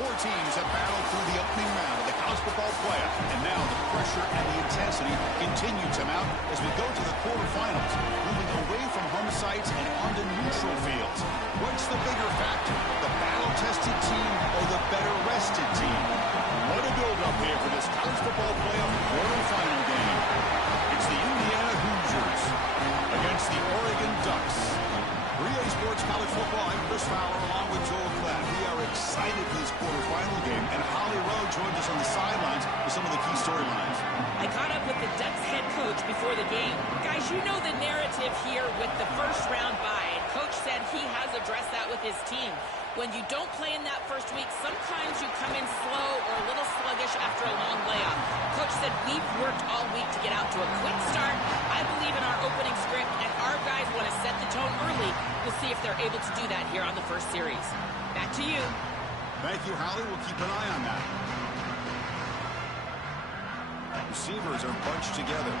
Four teams have battled through the opening round of the college football playoff, and now the pressure and the intensity continue to mount as we go to the quarterfinals, moving away from home sites and onto neutral fields. What's the bigger factor, the battle-tested team or the better-rested team? What a build-up here for this college football playoff quarterfinal game. It's the Indiana Hoosiers against the Oregon Ducks. For EA Sports College Football, I'm Chris Fowler along with Joel Klatt. We are excited for this quarterfinal game, and Holly Rowe joins us on the sidelines with some of the key storylines. I caught up with the Ducks head coach before the game. Guys, you know the narrative here with the first round bye. And Coach said he has addressed that with his team. When you don't play in that first week, sometimes you come in slow or a little sluggish after a long layoff. Coach said we've worked all week to get out to a quick start. I believe in our opening script, and our guys want to set the tone early. We'll see if they're able to do that here on the first series. Back to you. Thank you, Holly. We'll keep an eye on that. Receivers are bunched together.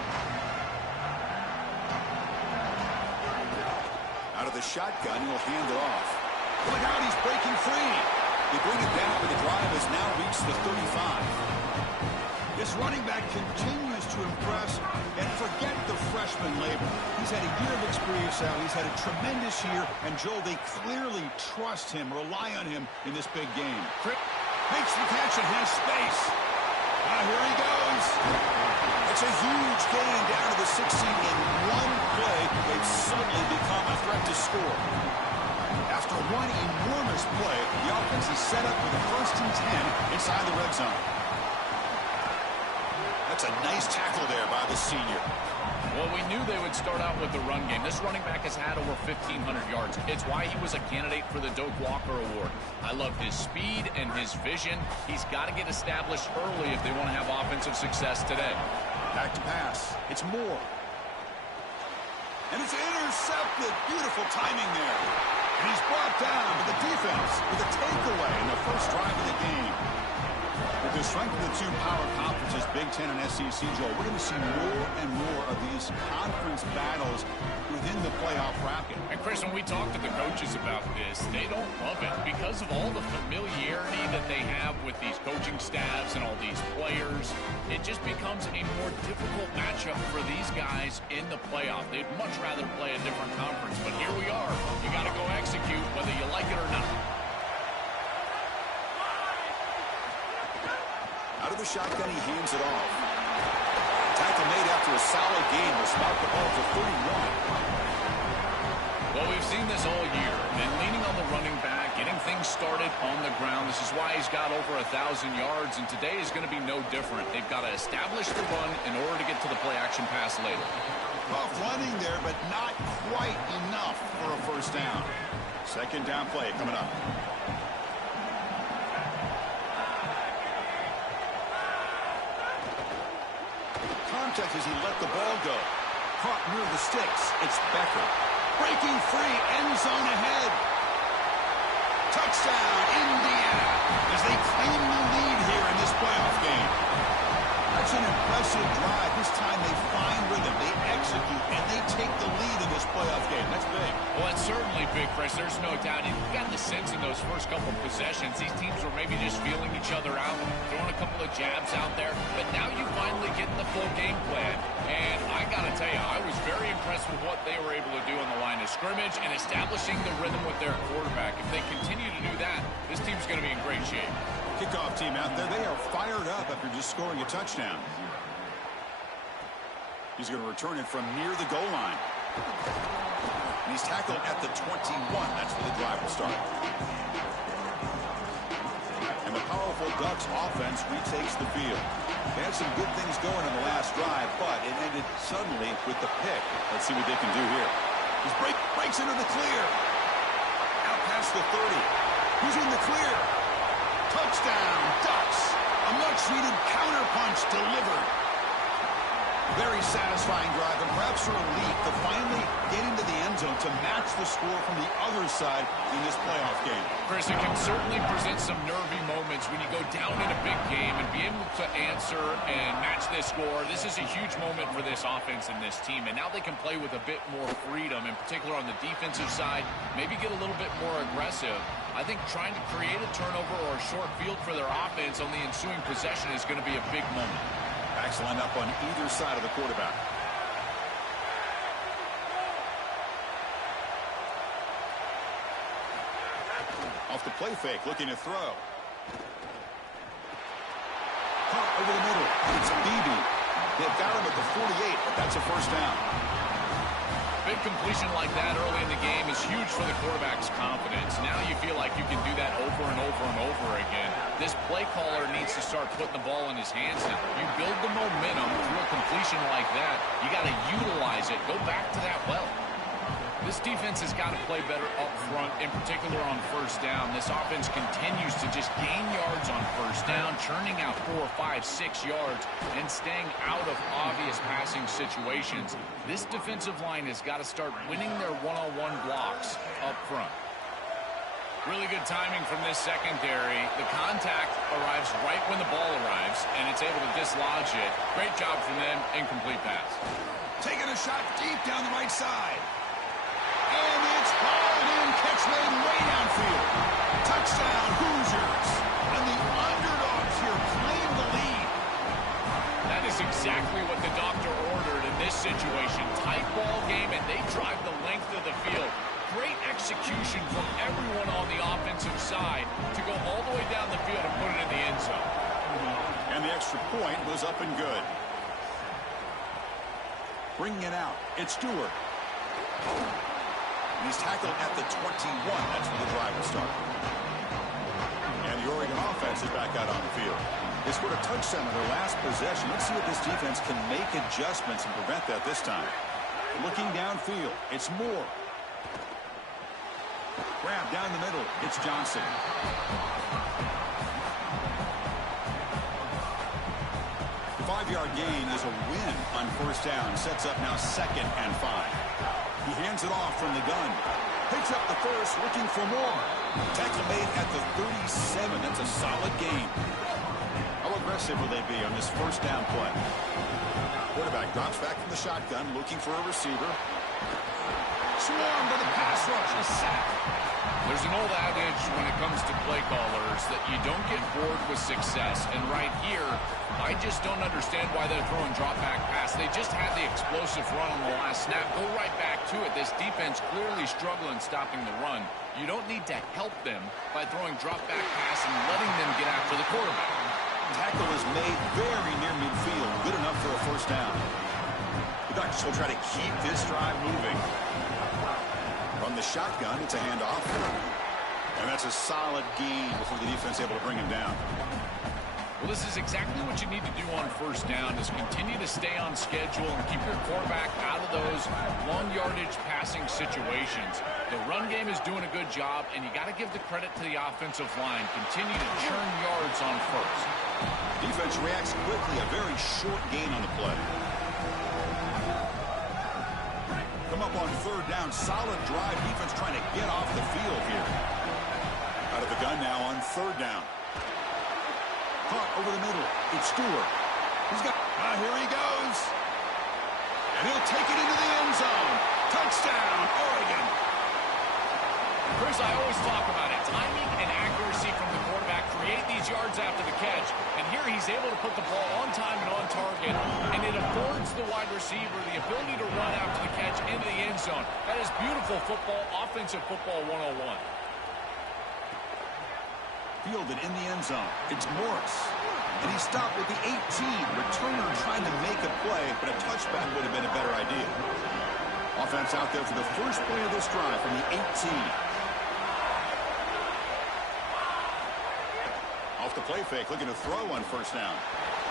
Out of the shotgun, he'll hand it off. Look out, he's breaking free. They bring it down, but the drive has now reached the 35. This running back continues to impress, and forget the freshman label. He's had a year of experience now. He's had a tremendous year, and Joel, they clearly trust him, rely on him in this big game. Makes the catch and has space. Here he goes. It's a huge gain down to the 16 in one play. They've suddenly become a threat to score. After one enormous play, the offense is set up with a 1st and 10 inside the red zone. That's a nice tackle there by the senior. Well, we knew they would start out with the run game. This running back has had over 1,500 yards. It's why he was a candidate for the Doak Walker Award. I love his speed and his vision. He's got to get established early if they want to have offensive success today. Back to pass. It's Moore. And it's intercepted. Beautiful timing there. And he's brought down to the defense with a takeaway in the first drive of the game. With the strength of the two power conferences, Big Ten and SEC, Joel, we're going to see more and more of these conference battles within the playoff bracket. And Chris, when we talk to the coaches about this, they don't love it because of all the familiarity that they have with these coaching staffs and all these players. It just becomes a more difficult matchup for these guys in the playoff. They'd much rather play a different conference, but here we are. You got to go execute whether you like it or not. Out of the shotgun, he hands it off. Tackle made after a solid gain will spot the ball to 31. Well, we've seen this all year. Been leaning on the running back, getting things started on the ground. This is why he's got over 1,000 yards, and today is going to be no different. They've got to establish the run in order to get to the play-action pass later. Tough running there, but not quite enough for a first down. Second down play coming up. Contact as he let the ball go. Caught near the sticks. It's Becker. Breaking free. End zone ahead. Touchdown, Indiana, as they claim the lead here in this playoff game. That's an impressive drive. This time they find rhythm, they execute, and they take the lead in this playoff game. That's big. Well, that's certainly big, Chris. There's no doubt. You got the sense in those first couple of possessions, these teams were maybe just feeling each other out, throwing a couple of jabs out there. But now you finally get the full game plan. And I got to tell you, I was very impressed with what they were able to do on the line of scrimmage and establishing the rhythm with their quarterback. If they continue to do that, this team's going to be in great shape. Kickoff team out there, they are fired up after just scoring a touchdown. He's going to return it from near the goal line. And he's tackled at the 21. That's where the drive will start. And the powerful Ducks offense retakes the field. They had some good things going in the last drive, but it ended suddenly with the pick. Let's see what they can do here. He breaks into the clear. Out past the 30. Who's in the clear? Touchdown, Ducks. A much-needed counterpunch delivered. Very satisfying drive, and perhaps a relief to finally get into the end zone to match the score from the other side in this playoff game. Chris, it can certainly present some nervy moments when you go down in a big game and be able to answer and match this score. This is a huge moment for this offense and this team, and now they can play with a bit more freedom, in particular on the defensive side, maybe get a little bit more aggressive. I think trying to create a turnover or short field for their offense on the ensuing possession is going to be a big moment. Backs line up on either side of the quarterback. Off the play fake, looking to throw. Caught over the middle. It's Beebe. They've got him at the 48, but that's a first down. Big completion like that early in the game is huge for the quarterback's confidence. Now you feel like you can do that over and over and over again. This play caller needs to start putting the ball in his hands now. You build the momentum through a completion like that. You got to utilize it. Go back to that well. This defense has got to play better up front, in particular on first down. This offense continues to just gain yards on first down, churning out 4, 5, 6 yards, and staying out of obvious passing situations. This defensive line has got to start winning their one-on-one blocks up front. Really good timing from this secondary. The contact arrives right when the ball arrives, and it's able to dislodge it. Great job from them. Incomplete pass. Taking a shot deep down the right side. And it's hauled in, catch made way downfield. Touchdown, Hoosiers. And the underdogs here claim the lead. That is exactly what the doctor ordered in this situation. Tight ball game, and they drive the length of the field. Great execution from everyone on the offensive side to go all the way down the field and put it in the end zone. And the extra point was up and good. Bringing it out, it's Stewart. And he's tackled at the 21. That's where the drive will start. And the Oregon offense is back out on the field. They scored a touchdown in their last possession. Let's see if this defense can make adjustments and prevent that this time. Looking downfield, it's Moore. Grab down the middle, it's Johnson. The 5-yard gain is a win on first down. Sets up now 2nd and 5. He hands it off from the gun. Picks up the first, looking for more. Tackle made at the 37. That's a solid gain. How aggressive will they be on this first down play? Quarterback drops back from the shotgun, looking for a receiver. Swarmed by the pass rush. A sack. There's an old adage when it comes to play callers that you don't get bored with success. And right here, I just don't understand why they're throwing drop-back pass. They just had the explosive run on the last snap. Go right back to it. This defense clearly struggling stopping the run. You don't need to help them by throwing drop-back pass and letting them get after the quarterback. Tackle is made very near midfield. Good enough for a first down. The Ducks will try to keep this drive moving. From the shotgun, it's a handoff. And that's a solid gain before the defense able to bring him down. Well, this is exactly what you need to do on first down is continue to stay on schedule and keep your quarterback out of those long yardage passing situations. The run game is doing a good job, and you got to give the credit to the offensive line. Continue to churn yards on first. Defense reacts quickly. A very short gain on the play. Come up on third down. Solid drive. Defense trying to get off the field here. Out of the gun now on third down. Caught over the middle. It's Stewart. He's got... here he goes. And he'll take it into the end zone. Touchdown, Oregon. Chris, I always talk about it. Timing and accuracy from the quarterback create these yards after the catch. And here he's able to put the ball on time and on target. And it affords the wide receiver the ability to run after the catch into the end zone. That is beautiful football, offensive football 101. Fielded in the end zone. It's Morris. And he stopped with the 18. Returner trying to make a play, but a touchback would have been a better idea. Offense out there for the first play of this drive from the 18. Off the play fake, looking to throw on first down.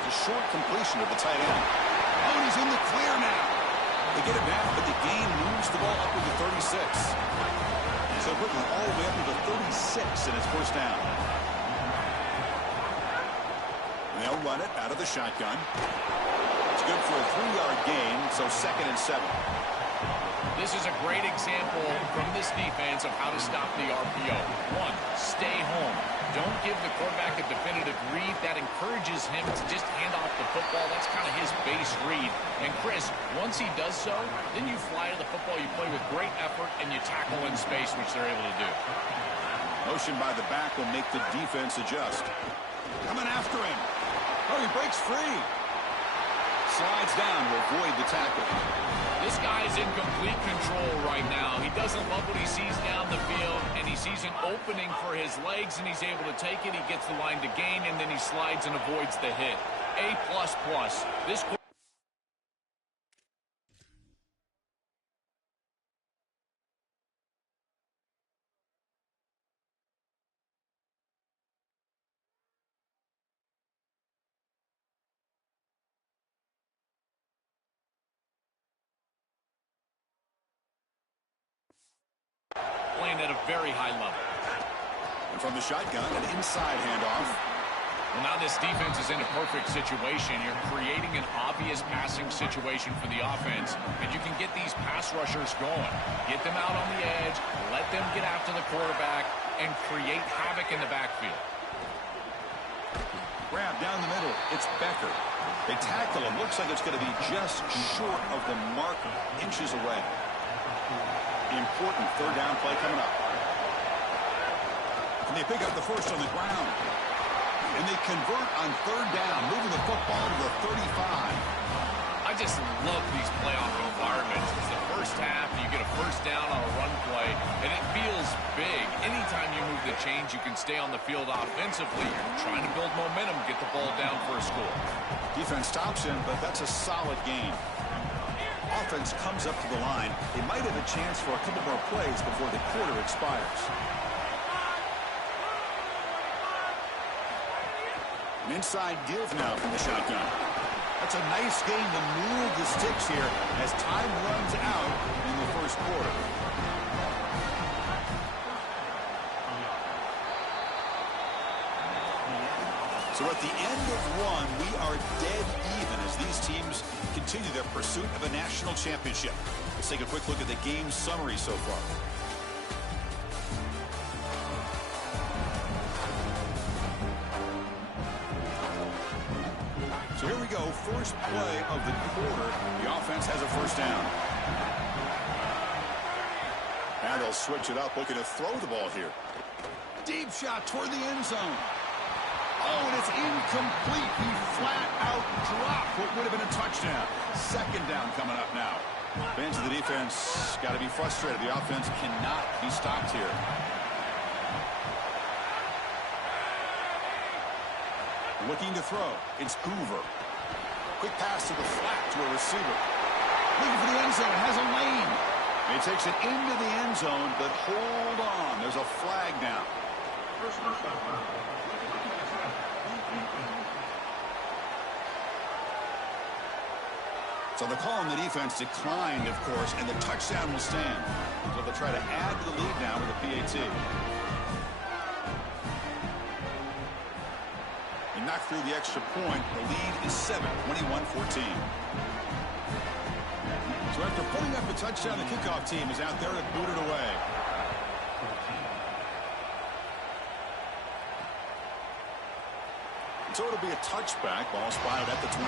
It's a short completion of the tight end. Oh, and he's in the clear now. They get it back, but the gain moves the ball up to the 36. So quickly all the way up to the 36, and it's first down. And they'll run it out of the shotgun. It's good for a 3-yard gain, so 2nd and 7. This is a great example from this defense of how to stop the RPO. 1, stay home. Don't give the quarterback a definitive read. That encourages him to just hand off the football. That's kind of his base read. And Chris, once he does so, then you fly to the football, you play with great effort, and you tackle in space, which they're able to do. Motion by the back will make the defense adjust. Coming after him. Oh, he breaks free. Slides down to avoid the tackle. This guy's in complete control right now. He doesn't love what he sees down the field, and he sees an opening for his legs, and he's able to take it. He gets the line to gain, and then he slides and avoids the hit. A++. This playing at a very high level. And from the shotgun, an inside handoff. Well, now this defense is in a perfect situation. You're creating an obvious passing situation for the offense, and you can get these pass rushers going. Get them out on the edge, let them get after the quarterback, and create havoc in the backfield. Grab down the middle. It's Becker. They tackle him. Looks like it's going to be just short of the mark, inches away. Important third down play coming up. And they pick up the first on the ground. And they convert on third down, moving the football to the 35. I just love these playoff environments. It's the first half, you get a first down on a run play, and it feels big. Anytime you move the chains, you can stay on the field offensively. You're trying to build momentum, get the ball down for a score. Defense stops him, but that's a solid gain. Offense comes up to the line. They might have a chance for a couple more plays before the quarter expires. An inside give now from the shotgun. That's a nice game to move the sticks here as time runs out in the first quarter. So at the end of one, we are dead even as these teams continue their pursuit of a national championship. Let's take a quick look at the game summary so far. So here we go, first play of the quarter. The offense has a first down. Now they'll switch it up, looking to throw the ball here. Deep shot toward the end zone. Oh, and it's incomplete. He flat out dropped what would have been a touchdown. Second down coming up now. Fans of the defense got to be frustrated. The offense cannot be stopped here. Looking to throw. It's Hoover. Quick pass to the flat to a receiver. Looking for the end zone. Has a lane. He takes it into the end zone, but hold on. There's a flag down. So the call on the defense declined, of course, and the touchdown will stand. So they'll try to add to the lead now with a PAT. They knock through the extra point. The lead is 7, 21-14. So after putting up a touchdown, the kickoff team is out there to boot it away. So it'll be a touchback. Ball spotted at the 25.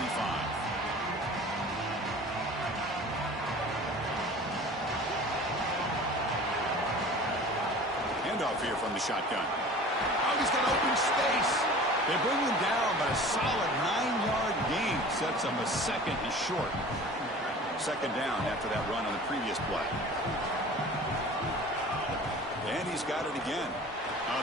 Handoff here from the shotgun. Oh, he's got open space. They bring him down, but a solid 9-yard gain sets him a second and short. Second down after that run on the previous play. And he's got it again.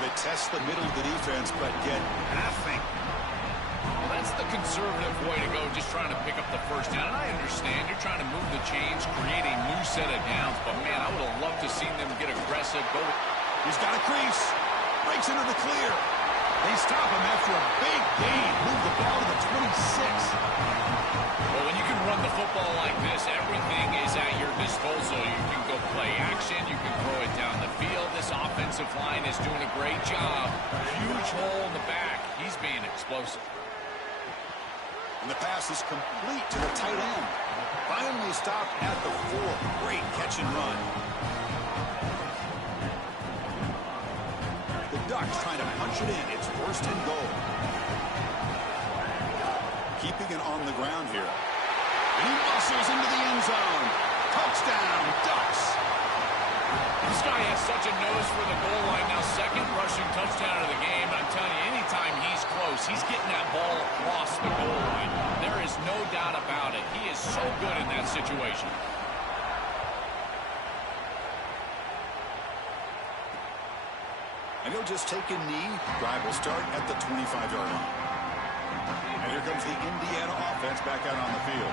They test the middle of the defense, but get nothing. Well, that's the conservative way to go, just trying to pick up the first down. And I understand you're trying to move the chains, create a new set of downs, but man, I would have loved to see them get aggressive. He's got a crease. Breaks into the clear. They stop him after a big gain. Move the ball to the 26. Well, when you can run the football like this, everything is at your disposal. You can go play action. You can throw it down the field. This offensive line is doing a great job. Huge hole in the back. He's being explosive. And the pass is complete to the tight end. Finally stopped at the 4. Great catch and run. The Ducks trying to punch it in. It's first and goal. Keeping it on the ground here. And he muscles into the end zone. Touchdown, Ducks. This guy has such a nose for the goal line. Now, second rushing touchdown of the game. I'm telling you, anytime he's close, he's getting that ball across the goal line. There is no doubt about it. He is so good in that situation. And he'll just take a knee. Drive will start at the 25-yard line. And here comes the Indiana offense back out on the field.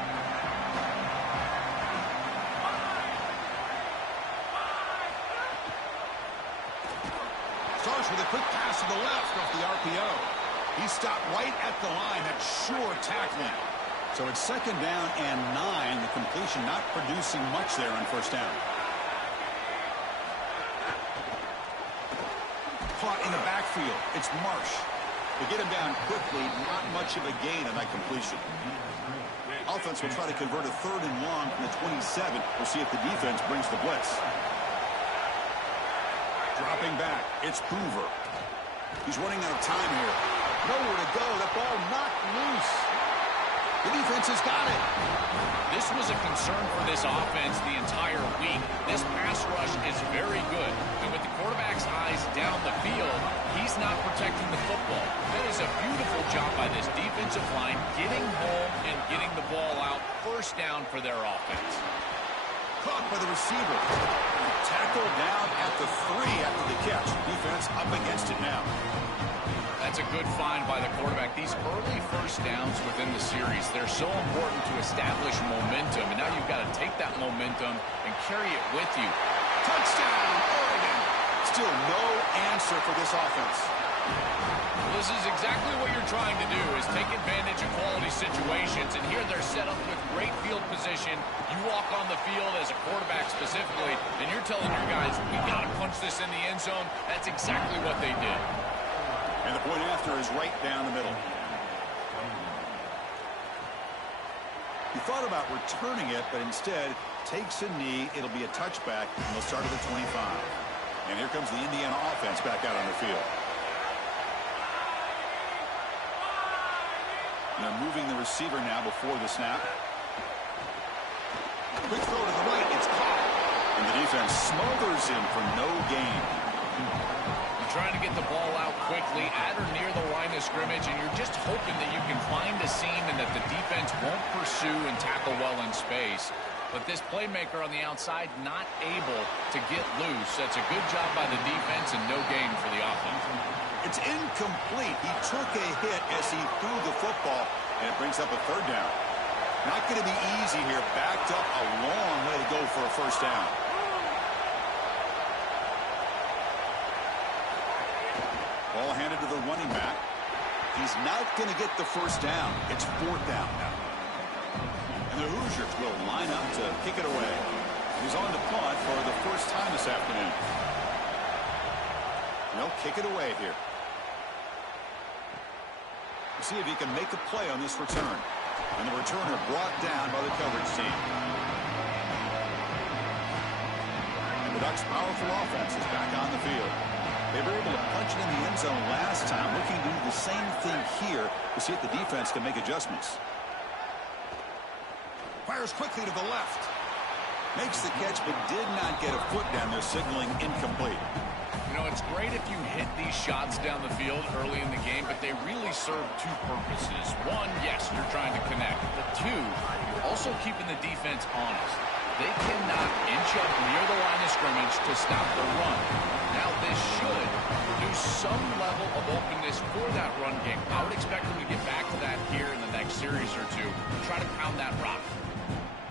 Starts with a quick pass to the left off the RPO. He stopped right at the line. That's sure tackling. So it's second down and 9. The completion not producing much there on first down. Caught in the backfield. It's Marsh. To get him down quickly, not much of a gain on that completion. Offense will try to convert a third and long from the 27. We'll see if the defense brings the blitz. Dropping back, it's Hoover. He's running out of time here. Nowhere to go. That ball knocked loose. The defense has got it. This was a concern for this offense the entire week. This pass rush is very good. And with the quarterback's eyes down the field, he's not protecting the football. That is a beautiful job by this defensive line, getting home and getting the ball out. First down for their offense. Caught by the receiver. Tackled down at the 3 after the catch. Defense up against it now. That's a good find by the quarterback. These early first downs within the series, they're so important to establish momentum. And now you've got to take that momentum and carry it with you. Touchdown, Oregon. Still no answer for this offense. This is exactly what you're trying to do, is take advantage of quality situations. And here they're set up with great field position. You walk on the field as a quarterback specifically, and you're telling your guys, we got to punch this in the end zone. That's exactly what they did. And the point after is right down the middle. He thought about returning it, but instead takes a knee. It'll be a touchback, and they'll start at the 25. And here comes the Indiana offense back out on the field. And they're moving the receiver now before the snap. Quick throw to the right. It's caught. And the defense smothers him for no gain. Trying to get the ball out quickly at or near the line of scrimmage, and you're just hoping that you can find a seam and that the defense won't pursue and tackle well in space. But this playmaker on the outside not able to get loose. That's a good job by the defense and no gain for the offense. It's incomplete. He took a hit as he threw the football, and it brings up a third down. Not going to be easy here. Backed up a long way to go for a first down. Ball handed to the running back. He's not going to get the first down. It's fourth down now. And the Hoosiers will line up to kick it away. He's on the punt for the first time this afternoon. And they'll kick it away here. We'll see if he can make a play on this return. And the returner brought down by the coverage team. And the Ducks' powerful offense is back on the field. They were able to punch it in the end zone last time, looking to do the same thing here to see if the defense can make adjustments. Fires quickly to the left. Makes the catch, but did not get a foot down there, signaling incomplete. You know, it's great if you hit these shots down the field early in the game, but they really serve two purposes. One, yes, you're trying to connect. But two, you're also keeping the defense honest. They cannot inch up near the line of scrimmage to stop the run. Now, this should produce some level of openness for that run game. I would expect them to get back to that here in the next series or two and try to pound that rock.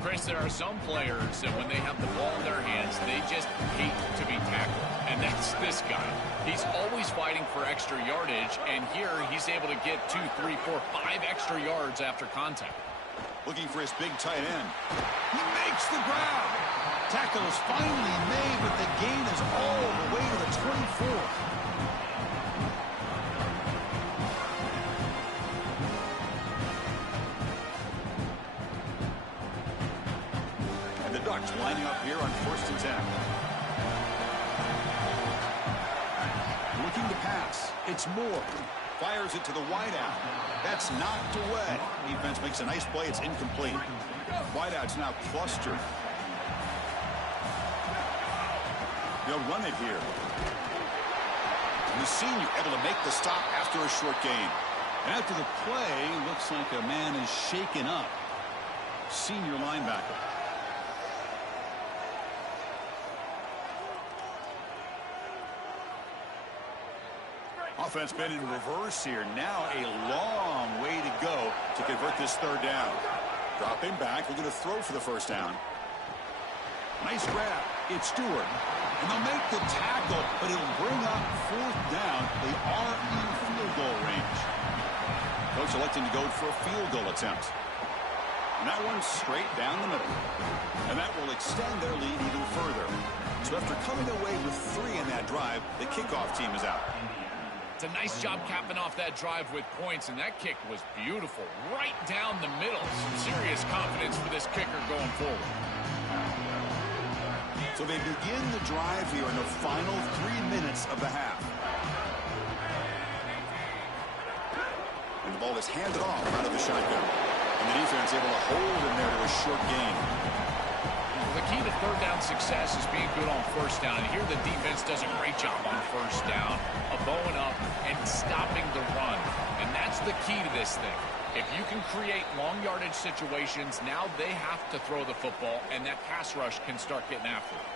Chris, there are some players that when they have the ball in their hands, they just hate to be tackled. And that's this guy. He's always fighting for extra yardage, and here he's able to get 2, 3, 4, 5 extra yards after contact. Looking for his big tight end. He makes the grab. Tackle is finally made, but the gain is all the way to the 24. And the Ducks lining up here on 1st and 10. Looking to pass. It's Moore. Fires it to the wideout. That's knocked away. Defense makes a nice play. It's incomplete. Wideout's now clustered. they'll run it here. And the senior able to make the stop after a short gain. After the play, looks like a man is shaken up. Senior linebacker. Offense been in reverse here. Now a long way to go to convert this third down. Dropping back, looking to throw for the first down. Nice grab. It's Stewart. And they'll make the tackle, but it'll bring up fourth down. They are in field goal range. Coach electing to go for a field goal attempt. And that one's straight down the middle. And that will extend their lead even further. So after coming away with 3 in that drive, the kickoff team is out. It's a nice job capping off that drive with points, and that kick was beautiful. Right down the middle. Some serious confidence for this kicker going forward. So they begin the drive here in the final 3 minutes of the half. And the ball is handed off out of the shotgun. And the defense able to hold him there to a short gain. The key to third down success is being good on first down. And here the defense does a great job on first down, bowing up and stopping the run. And that's the key to this thing. If you can create long yardage situations, now they have to throw the football, and that pass rush can start getting after it.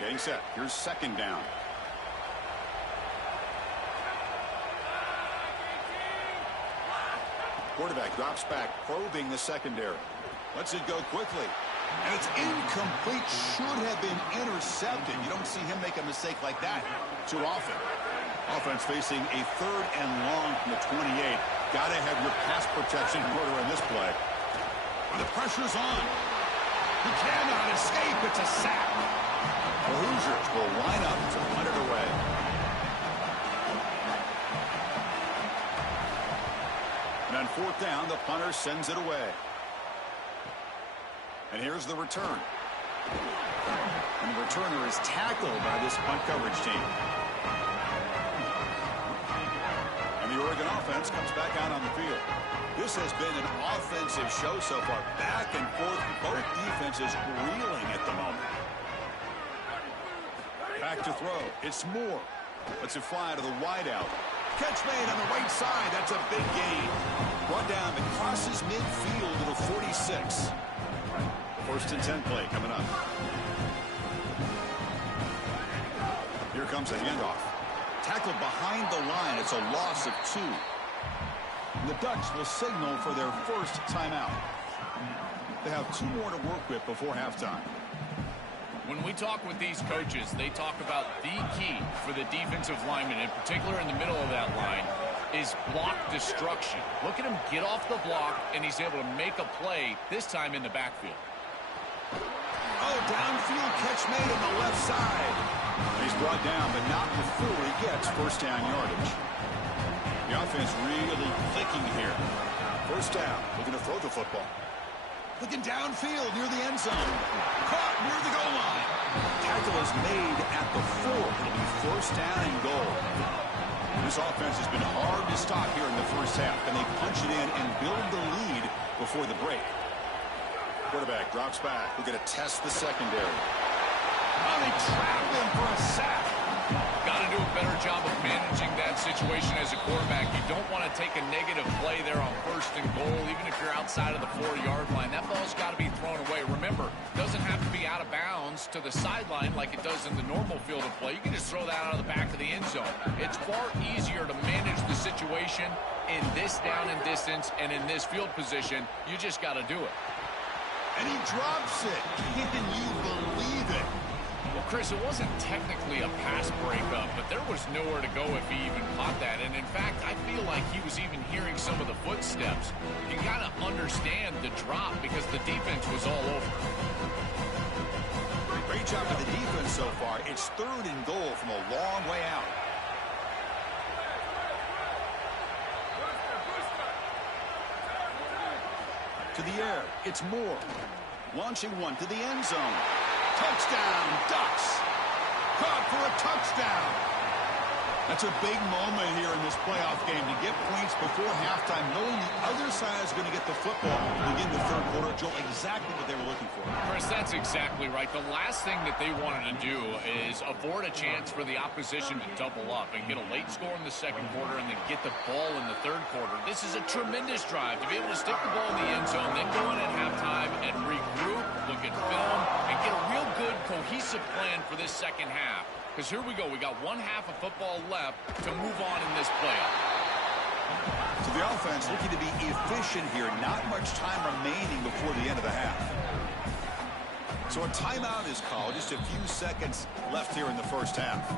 Getting set. Here's second down. Quarterback drops back, probing the secondary. Lets it go quickly. And it's incomplete. Should have been intercepted. You don't see him make a mistake like that too often. Offense facing a third and long from the 28. Got to have your pass protection in order in this play. And the pressure's on. He cannot escape. It's a sack. The Hoosiers will line up to punt it away. And on fourth down, the punter sends it away. And here's the return. And the returner is tackled by this punt coverage team. And the Oregon offense comes back out on the field. This has been an offensive show so far. Back and forth, both defenses reeling at the moment. Back to throw. It's Moore. Lets it fly to the wideout. Catch made on the right side. That's a big gain. Brought down and crosses midfield to the 46. First and 10 play coming up. Here comes a handoff. Tackled behind the line. It's a loss of 2. And the Ducks will signal for their first timeout. They have 2 more to work with before halftime. When we talk with these coaches, they talk about the key for the defensive lineman, in particular in the middle of that line, is block destruction. Look at him get off the block, and he's able to make a play, this time in the backfield. Oh, downfield catch made on the left side. He's brought down, but not before he gets first down yardage. The offense really clicking here. First down, looking to throw the football. Looking downfield near the end zone. Caught near the goal line. Tackle is made at the 4. It'll be first down and goal. This offense has been hard to stop here in the first half. Can they punch it in and build the lead before the break? Quarterback drops back. We're going to test the secondary. Oh, they trap him for a sack. Got to do a better job of managing that situation as a quarterback. You don't want to take a negative play there on first and goal, even if you're outside of the 4-yard line. That ball's got to be thrown away. Remember, it doesn't have to be out of bounds to the sideline like it does in the normal field of play. You can just throw that out of the back of the end zone. It's far easier to manage the situation in this down and distance and in this field position. You just got to do it. And he drops it. Can you believe it? Well, Chris, it wasn't technically a pass breakup, but there was nowhere to go if he even caught that. And, in fact, I feel like he was even hearing some of the footsteps. You got to understand the drop because the defense was all over. Great job of the defense so far. It's third and goal from a long way out. To the air, it's Moore. Launching one to the end zone. Touchdown, Ducks. Caught for a touchdown. That's a big moment here in this playoff game to get points before halftime, knowing the other side is going to get the football to begin the third quarter. Joel, exactly what they were looking for. Chris, that's exactly right. The last thing that they wanted to do is afford a chance for the opposition to double up and get a late score in the second quarter and then get the ball in the third quarter. This is a tremendous drive to be able to stick the ball in the end zone, then go in at halftime and regroup, look at film, and get a real good cohesive plan for this second half. Because here we go. We got one half of football left to move on in this playoff. So the offense looking to be efficient here. Not much time remaining before the end of the half. So a timeout is called. Just a few seconds left here in the first half.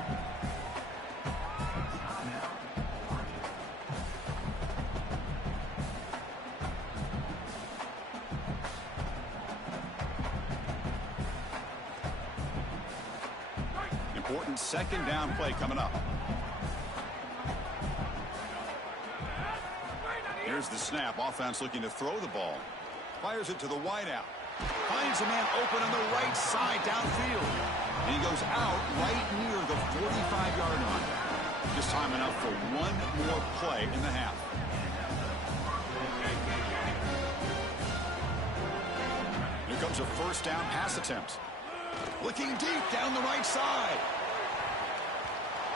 Important second down play coming up. Here's the snap. Offense looking to throw the ball. Fires it to the wideout. Finds a man open on the right side downfield. And he goes out right near the 45-yard line. Just time enough for one more play in the half. Here comes a first down pass attempt. Looking deep down the right side.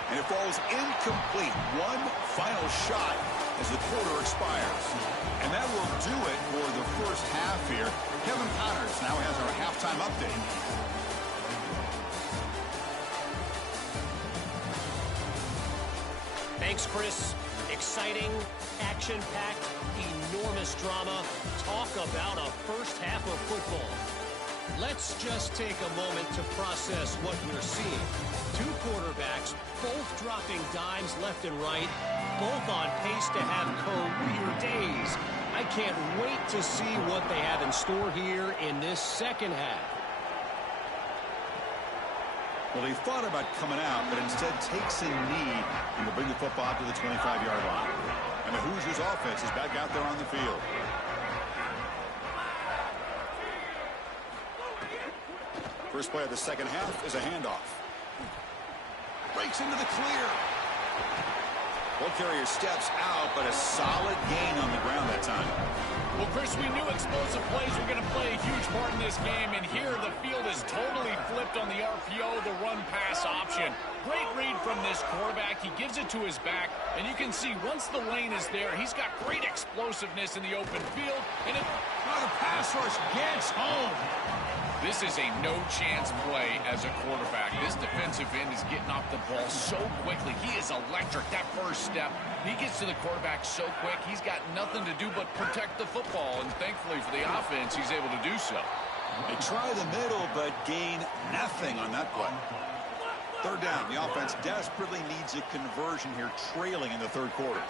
And it falls incomplete. One final shot as the quarter expires. And that will do it for the first half here. Kevin Connors now has our halftime update. Thanks, Chris. Exciting, action-packed, enormous drama. Talk about a first half of football. Let's just take a moment to process what we're seeing. Two quarterbacks, both dropping dimes left and right, both on pace to have career days. I can't wait to see what they have in store here in this second half. Well, they thought about coming out, but instead takes a knee and will bring the football to the 25-yard line. And the Hoosiers offense is back out there on the field. First play of the second half is a handoff. Breaks into the clear. Ball carrier steps out, but a solid gain on the ground that time. Well, Chris, we knew explosive plays were going to play a huge part in this game, and here the field is totally flipped on the RPO, the run-pass option. Great read from this quarterback. He gives it to his back, and you can see once the lane is there, he's got great explosiveness in the open field. And the pass rush gets home. This is a no-chance play as a quarterback. This defensive end is getting off the ball so quickly. He is electric. That first step, he gets to the quarterback so quick, he's got nothing to do but protect the football. And thankfully for the offense, he's able to do so. They try the middle, but gain nothing on that play. Third down. The offense desperately needs a conversion here, trailing in the third quarter.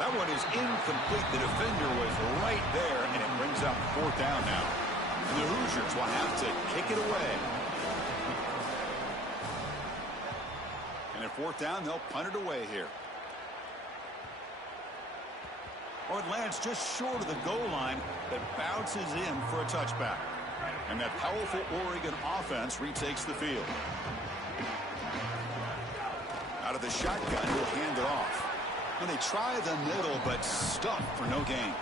That one is incomplete. The defender was right there, and it brings up fourth down now. And the Hoosiers will have to kick it away. And at fourth down, they'll punt it away here. Or it lands just short of the goal line, that bounces in for a touchback. And that powerful Oregon offense retakes the field. Out of the shotgun, he'll hand it off. And they try the middle, but stuffed for no gain.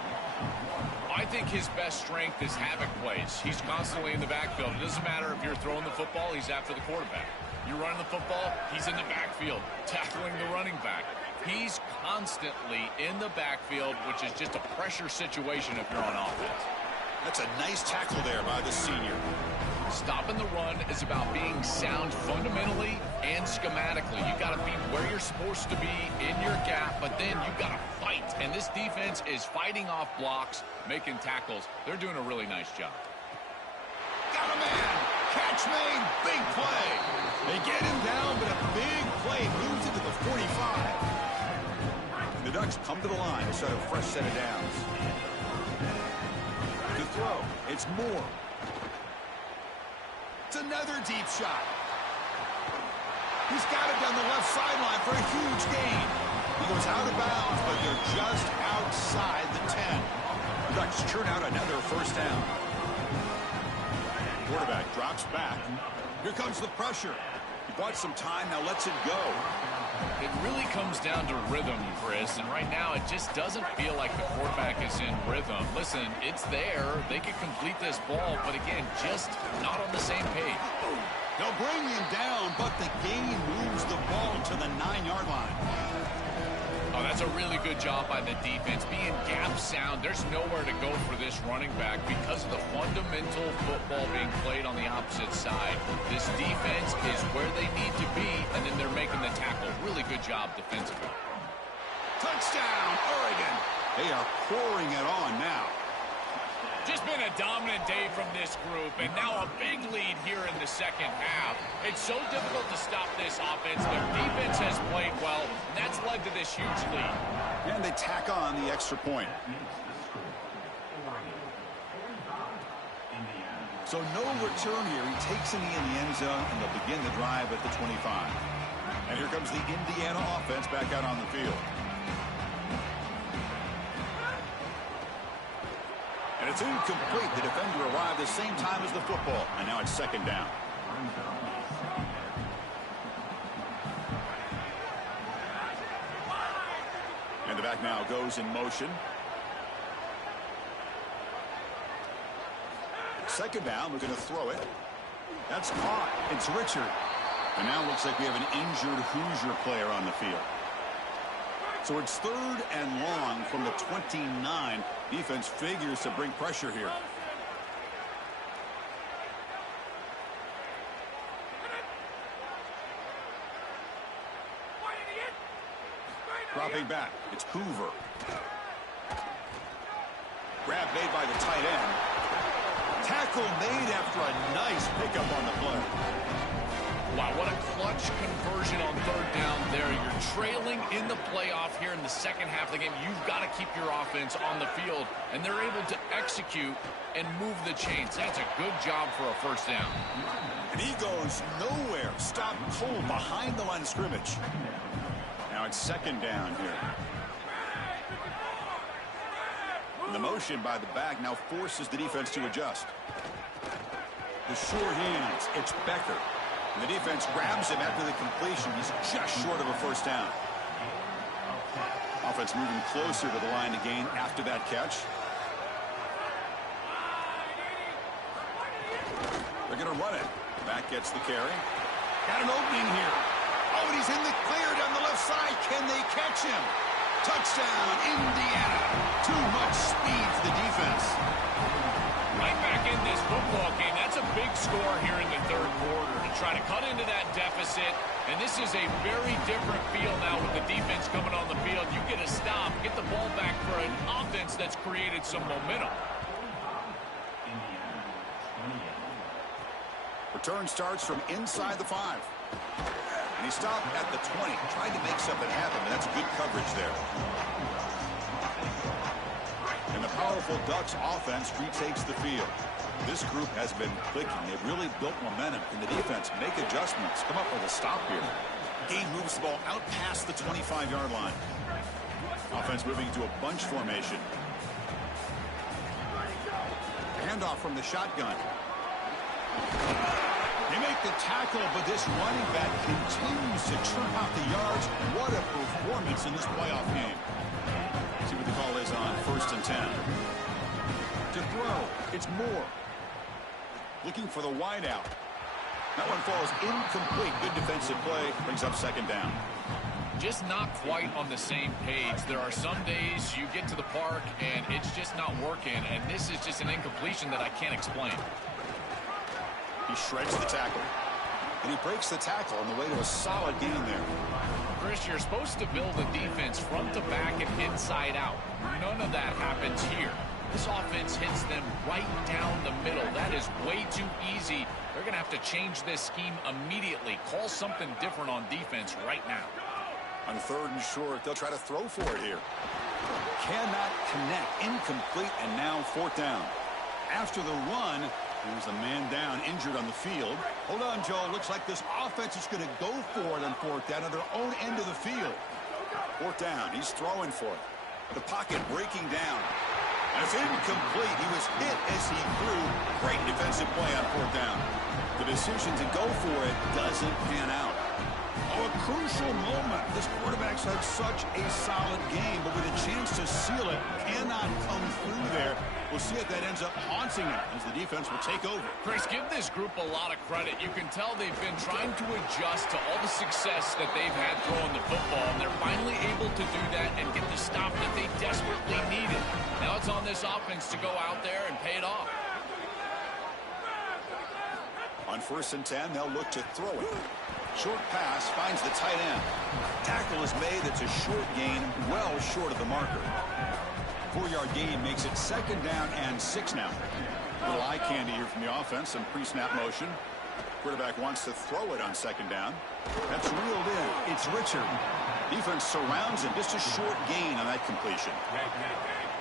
I think his best strength is havoc plays. He's constantly in the backfield. It doesn't matter if you're throwing the football, he's after the quarterback. You're running the football, he's in the backfield, tackling the running back. He's constantly in the backfield, which is just a pressure situation if you're on offense. That's a nice tackle there by the senior. Stopping the run is about being sound fundamentally and schematically. You've got to be where you're supposed to be in your gap, but then you've got to fight. And this defense is fighting off blocks, making tackles. They're doing a really nice job. Got a man. Catch made. Big play. They get him down, but a big play moves into the 45. The Ducks come to the line to set a fresh set of downs. To throw, it's Moore. It's another deep shot. He's got it down the left sideline for a huge gain. He goes out of bounds, but they're just outside the 10. Ducks churn out another first down. Quarterback drops back. Here comes the pressure. He bought some time, now lets it go. It really comes down to rhythm, Chris, and right now it just doesn't feel like the quarterback is in rhythm. Listen, it's there. They could complete this ball, but again, just not on the same page. They'll bring him down, but the game moves the ball to the 9-yard line. Oh, that's a really good job by the defense. Being gap sound, there's nowhere to go for this running back because of the fundamental football being played on the opposite side. This defense is where they need to be, and then they're making the tackle. Really good job defensively. Touchdown, Oregon. They are pouring it on now. Just been a dominant day from this group, and now a big lead here in the second half. It's so difficult to stop this offense. Their defense has played well, and that's led to this huge lead. And they tack on the extra point. So no return here. He takes it in the end zone, and they'll begin the drive at the 25. And here comes the Indiana offense back out on the field. And it's incomplete. The defender arrived the same time as the football. And now it's second down. And the back now goes in motion. Second down, we're going to throw it. That's caught. It's Richard. And now it looks like we have an injured Hoosier player on the field. So it's third and long from the 29. Defense figures to bring pressure here. Dropping back. It's Hoover. Grab made by the tight end. Tackle made after a nice pickup on the play. Wow, what a clutch conversion on third down there. You're trailing in the playoff here in the second half of the game. You've got to keep your offense on the field, and they're able to execute and move the chains. That's a good job for a first down. And he goes nowhere. Stop cold behind the line of scrimmage. Now it's second down here. And the motion by the back now forces the defense to adjust. The short hands. It's Becker. And the defense grabs him after the completion. He's just short of a first down. Offense moving closer to the line to gain after that catch. They're going to run it. Back gets the carry. Got an opening here. Oh, and he's in the clear down the left side. Can they catch him? Touchdown, Indiana. Too much speed for the defense. Right back in this football game. That's a big score here in the third quarter to try to cut into that deficit. And this is a very different feel now with the defense coming on the field. You get a stop, get the ball back for an offense that's created some momentum. Return starts from inside the 5. And he stopped at the 20. Tried to make something happen, but that's good coverage there. And the powerful Ducks offense retakes the field. This group has been clicking. They've really built momentum. Can the defense make adjustments? Come up with a stop here. Game moves the ball out past the 25-yard line. Offense moving into a bunch formation. Handoff from the shotgun. They make the tackle, but this running back continues to churn out the yards. What a performance in this playoff game. See what the call is on 1st and 10. To throw, it's Moore. Looking for the wideout. That one falls incomplete. Good defensive play. Brings up second down. Just not quite on the same page. There are some days you get to the park and it's just not working, and this is just an incompletion that I can't explain. He shreds the tackle. And he breaks the tackle on the way to a solid gain there. Chris, you're supposed to build a defense front to back and inside out. None of that happens here. This offense hits them right down the middle. That is way too easy. They're going to have to change this scheme immediately. Call something different on defense right now. On 3rd and short, they'll try to throw for it here. Cannot connect. Incomplete, and now 4th down. After the run, there's a man down, injured on the field. Hold on, Joe. Looks like this offense is going to go for it on 4th down at their own end of the field. 4th down. He's throwing for it. The pocket breaking down. It's incomplete. He was hit as he threw. Great defensive play on 4th down. The decision to go for it doesn't pan out. Oh, a crucial moment. This quarterback's had such a solid game, but with a chance to seal it, cannot come through there. We'll see if that ends up haunting him as the defense will take over. Chris, give this group a lot of credit. You can tell they've been trying to adjust to all the success that they've had throwing the football, and they're finally able to do that and get the stop that they desperately needed. Now it's on this offense to go out there and pay it off. On 1st and 10, they'll look to throw it. Short pass finds the tight end. Tackle is made. It's a short gain, well short of the marker. 4-yard gain makes it 2nd down and 6 now. A little eye candy here from the offense. Some pre-snap motion. Quarterback wants to throw it on 2nd down. That's reeled in. It's Richard. Defense surrounds him. Just a short gain on that completion.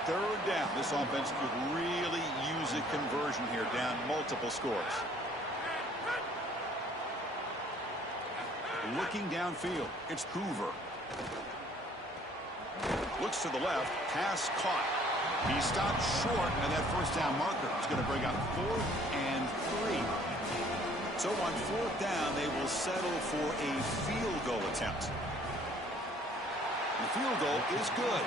3rd down. This offense could really use a conversion here, down multiple scores. Looking downfield, it's Hoover. Looks to the left, pass caught. He stopped short of that 1st down marker. It's going to bring up 4th and 3. So on 4th down, they will settle for a field goal attempt. The field goal is good.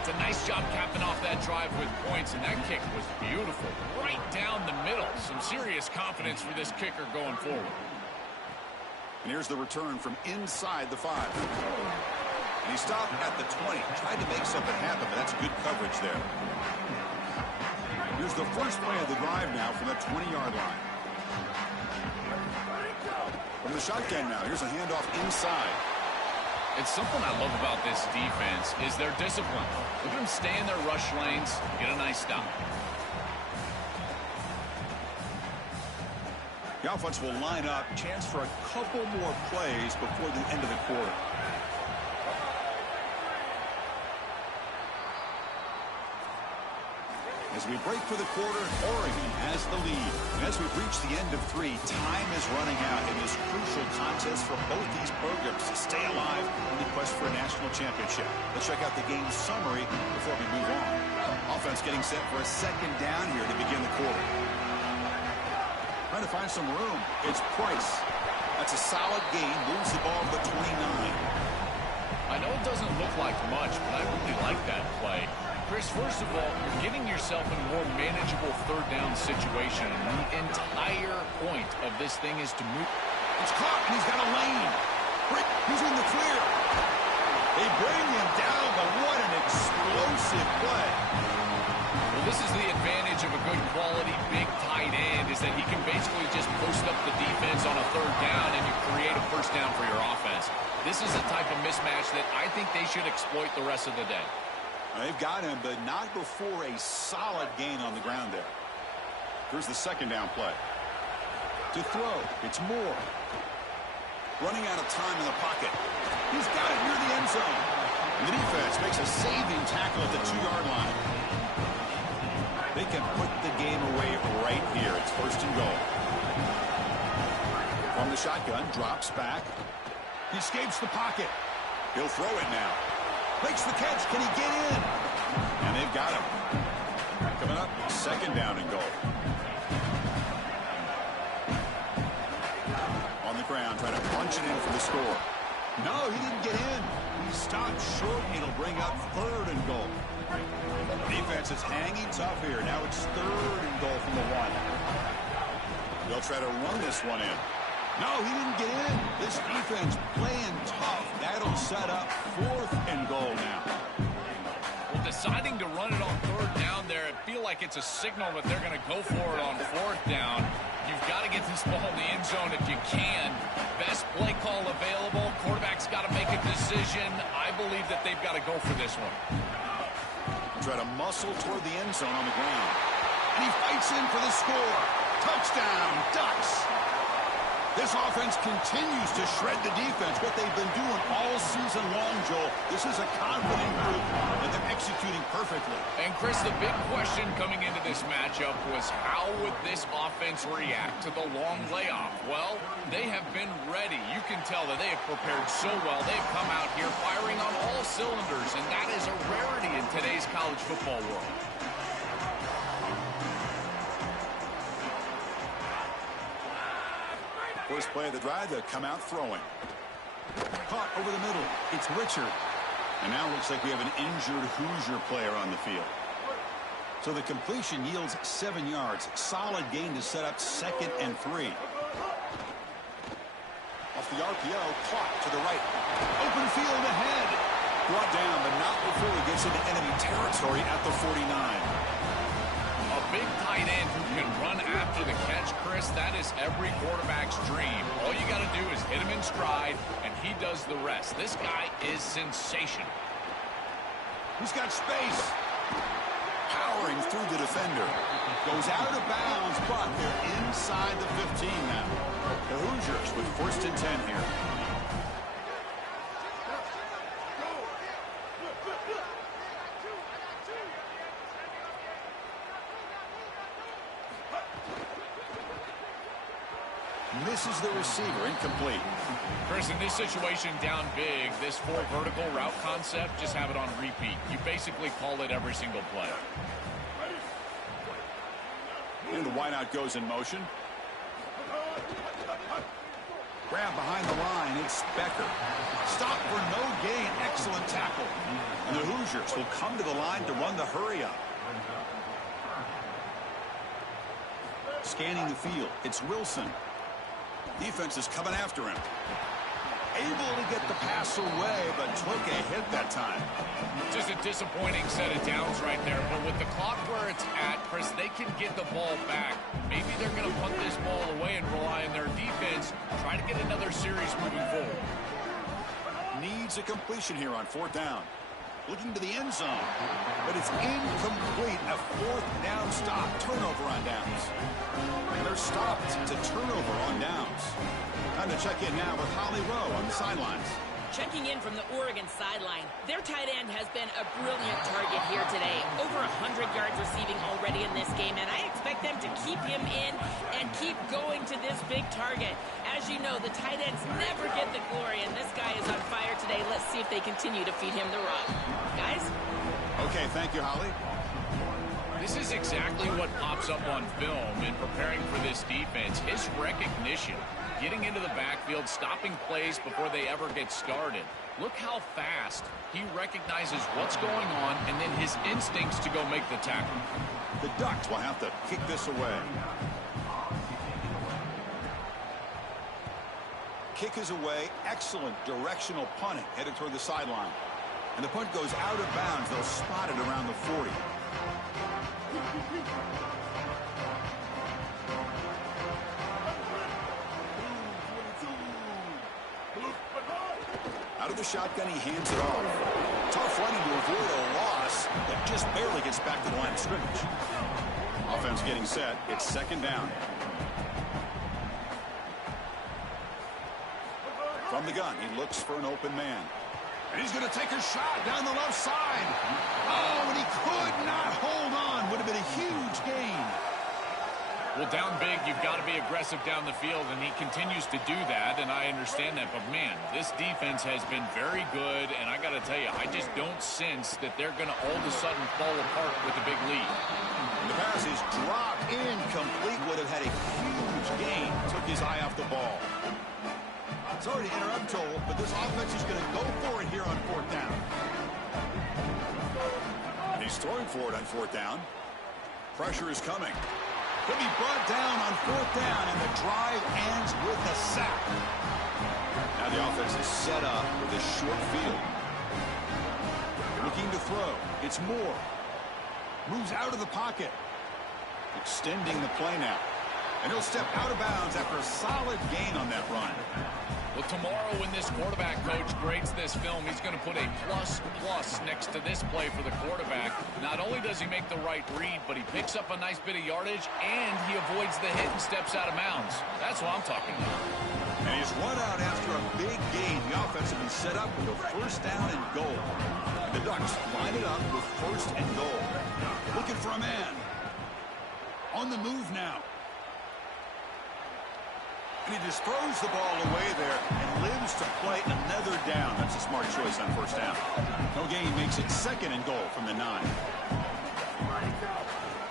It's a nice job capping off that drive with points, and that kick was beautiful. Right down the middle. Some serious confidence for this kicker going forward. And here's the return from inside the 5. And he stopped at the 20. Tried to make something happen, but that's good coverage there. Here's the first play of the drive now from the 20-yard line. From the shotgun now, here's a handoff inside. It's something I love about this defense is their discipline. Look at them stay in their rush lanes, get a nice stop. The offense will line up. Chance for a couple more plays before the end of the quarter. As we break for the quarter, Oregon has the lead. And as we've reached the end of 3, time is running out in this crucial contest for both these programs to stay alive in the quest for a national championship. Let's check out the game summary before we move on. Offense getting set for a 2nd down here to begin the quarter. Trying to find some room. It's Price. That's a solid gain. Moves the ball to the 29. I know it doesn't look like much, but I really like that play. Chris, first of all, you're getting yourself in a more manageable 3rd down situation. And the entire point of this thing is to move. It's caught, and he's got a lane. He's in the clear. They bring him down, but what an explosive play. Well, this is the advantage of a good quality big tight end, is that he can basically just post up the defense on a 3rd down and you create a 1st down for your offense. This is a type of mismatch that I think they should exploit the rest of the day. They've got him, but not before a solid gain on the ground there. Here's the 2nd down play. To throw, it's Moore. Running out of time in the pocket. He's got it near the end zone. And the defense makes a saving tackle at the 2-yard line. They can put the game away right here. It's 1st and goal. From the shotgun, drops back. He escapes the pocket. He'll throw it now. Makes the catch. Can he get in? And they've got him. Coming up, 2nd down and goal. On the ground, trying to punch it in for the score. No, he didn't get in. He stopped short. It'll bring up 3rd and goal. Defense is hanging tough here. Now it's 3rd and goal from the 1. They'll try to run this one in. No, he didn't get in. This defense playing tough. That'll set up 4th and goal now. Well, deciding to run it on 3rd down there, I feel like it's a signal that they're going to go for it on 4th down. You've got to get this ball in the end zone if you can. Best play call available. Quarterback's got to make a decision. I believe that they've got to go for this one. Try to muscle toward the end zone on the ground. And he fights in for the score. Touchdown, Ducks. This offense continues to shred the defense, what they've been doing all season long, Joel. This is a confident group, and they're executing perfectly. And, Chris, the big question coming into this matchup was how would this offense react to the long layoff? Well, they have been ready. You can tell that they have prepared so well. They've come out here firing on all cylinders, and that is a rarity in today's college football world. First play of the drive, they'll come out throwing. Caught over the middle. It's Richard. And now it looks like we have an injured Hoosier player on the field. So the completion yields 7 yards. Solid gain to set up 2nd and 3. Off the RPO, caught to the right. Open field ahead. Brought down, but not before he gets into enemy territory at the 49. A big tight end who can run after the catch, Chris, that is every quarterback's dream. All you got to do is hit him in stride, and he does the rest. This guy is sensational. He's got space. Powering through the defender. Goes out of bounds, but they're inside the 15 now. The Hoosiers with 1st and 10 here. Misses the receiver, incomplete. Chris, in this situation, down big, this 4 vertical route concept, just have it on repeat. You basically call it every single play. And the wideout goes in motion. Grab behind the line, it's Becker. Stop for no gain, excellent tackle. And the Hoosiers will come to the line to run the hurry up. Scanning the field, it's Wilson. Defense is coming after him. Able to get the pass away, but took a hit that time. Just a disappointing set of downs right there. But with the clock where it's at, Chris, they can get the ball back. Maybe they're going to punt this ball away and rely on their defense. Try to get another series moving forward. Needs a completion here on 4th down. Looking to the end zone. But it's incomplete. A 4th down stop. Turnover on downs. And they're stopped to turnover on downs. Time to check in now with Holly Rowe on the sidelines. Checking in from the Oregon sideline, their tight end has been a brilliant target here today. Over 100 yards receiving already in this game, and I expect them to keep him in and keep going to this big target. As you know, the tight ends never get the glory, and this guy is on fire today. Let's see if they continue to feed him the rock. Guys? Okay, thank you, Holly. This is exactly what pops up on film in preparing for this defense. His recognition, getting into the backfield, stopping plays before they ever get started. Look how fast he recognizes what's going on and then his instincts to go make the tackle. The Ducks will have to kick this away. Kick is away. Excellent directional punting headed toward the sideline. And the punt goes out of bounds. They'll spot it around the 40. Out of the shotgun, he hands it off. Tough running to avoid a loss, but just barely gets back to the line of scrimmage. Offense getting set. It's 2nd down. From the gun, he looks for an open man. And he's going to take a shot down the left side. Oh, and he could not hold on. Would have been a huge gain. Well, down big, you've got to be aggressive down the field, and he continues to do that, and I understand that. But, man, this defense has been very good, and I got to tell you, I just don't sense that they're going to all of a sudden fall apart with a big lead. And the pass is dropped incomplete. Would have had a huge gain. Took his eye off the ball. Sorry to interrupt, Joel, but this offense is going to go for it here on 4th down. He's throwing for it on 4th down. Pressure is coming. He'll be brought down on 4th down, and the drive ends with a sack. Now the offense is set up with a short field. Looking to throw. It's Moore. Moves out of the pocket. Extending the play now. And he'll step out of bounds after a solid gain on that run. Well, tomorrow when this quarterback coach grades this film, he's going to put a plus next to this play for the quarterback. Not only does he make the right read, but he picks up a nice bit of yardage, and he avoids the hit and steps out of bounds. That's what I'm talking about. And he's run out after a big gain. The offense will be set up with a first down and goal. The Ducks line it up with first and goal. Looking for a man. On the move now. And he just throws the ball away there and lives to play another down. That's a smart choice on first down. No gain makes it second and goal from the 9.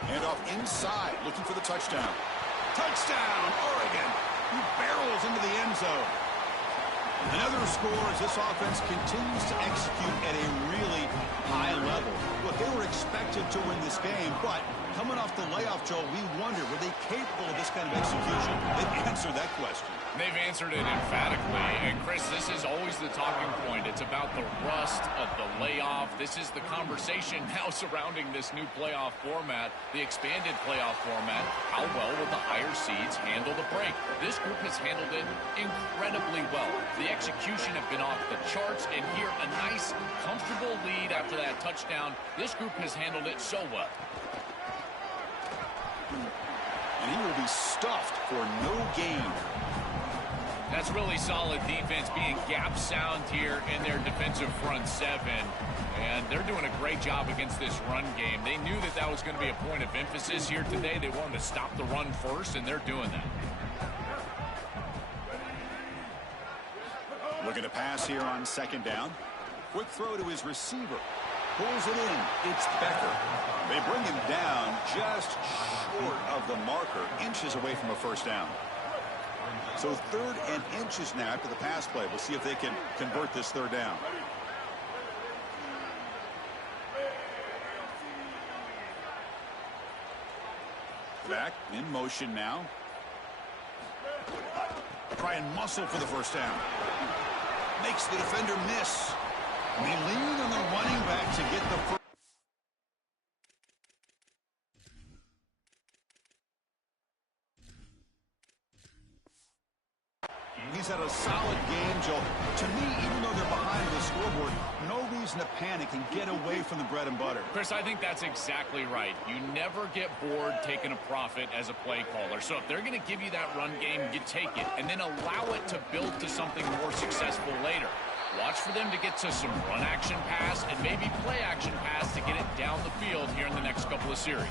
Hand off inside, looking for the touchdown. Touchdown, Oregon. He barrels into the end zone. Another score as this offense continues to execute at a really high level. Look, they were expected to win this game, but coming off the layoff, Joel, we wonder, were they capable of this kind of execution? They've answered that question. They've answered it emphatically. And, Chris, this is always the talking point. It's about the rust of the layoff. This is the conversation now surrounding this new playoff format, the expanded playoff format. How well will the higher seeds handle the break? This group has handled it incredibly well. The execution have been off the charts, and here a nice, comfortable lead after that touchdown. This group has handled it so well. And he will be stuffed for no gain. That's really solid defense, being gap sound here in their defensive front 7. And they're doing a great job against this run game. They knew that that was going to be a point of emphasis here today. They wanted to stop the run first, and they're doing that. Looking to pass here on second down. Quick throw to his receiver. Pulls it in. It's Becker. They bring him down just short of the marker, inches away from a first down. So 3rd and inches now after the pass play. We'll see if they can convert this 3rd down. Back in motion now. Try and muscle for the first down. Makes the defender miss. And they lean on the running back to get the first. He's had a solid game, Joe. To me, even though they're behind the scoreboard, no reason to panic and get away from the bread and butter. Chris, I think that's exactly right. You never get bored taking a profit as a play caller. So if they're going to give you that run game, you take it, and then allow it to build to something more successful later. Watch for them to get to some run action pass and maybe play action pass to get it down the field here in the next couple of series.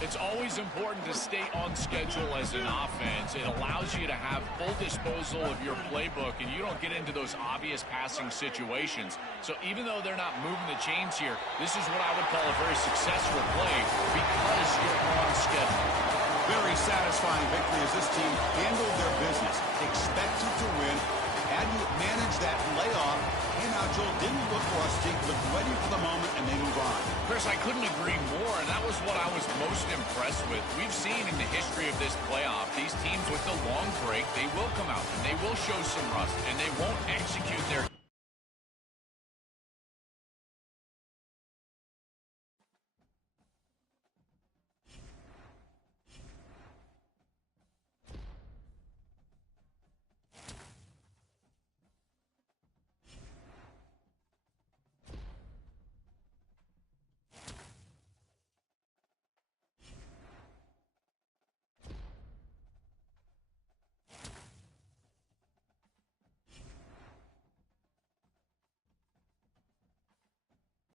It's always important to stay on schedule as an offense. It allows you to have full disposal of your playbook, and you don't get into those obvious passing situations. So even though they're not moving the chains here, this is what I would call a very successful play because you're on schedule. Very satisfying victory as this team handled their business, expected to win, had to manage that layoff. And now Joel didn't look rusty, looked ready for the moment, and they move on. Chris, I couldn't agree more, and that was what I was most impressed with. We've seen in the history of this playoff, these teams with the long break, they will come out, and they will show some rust, and they won't execute their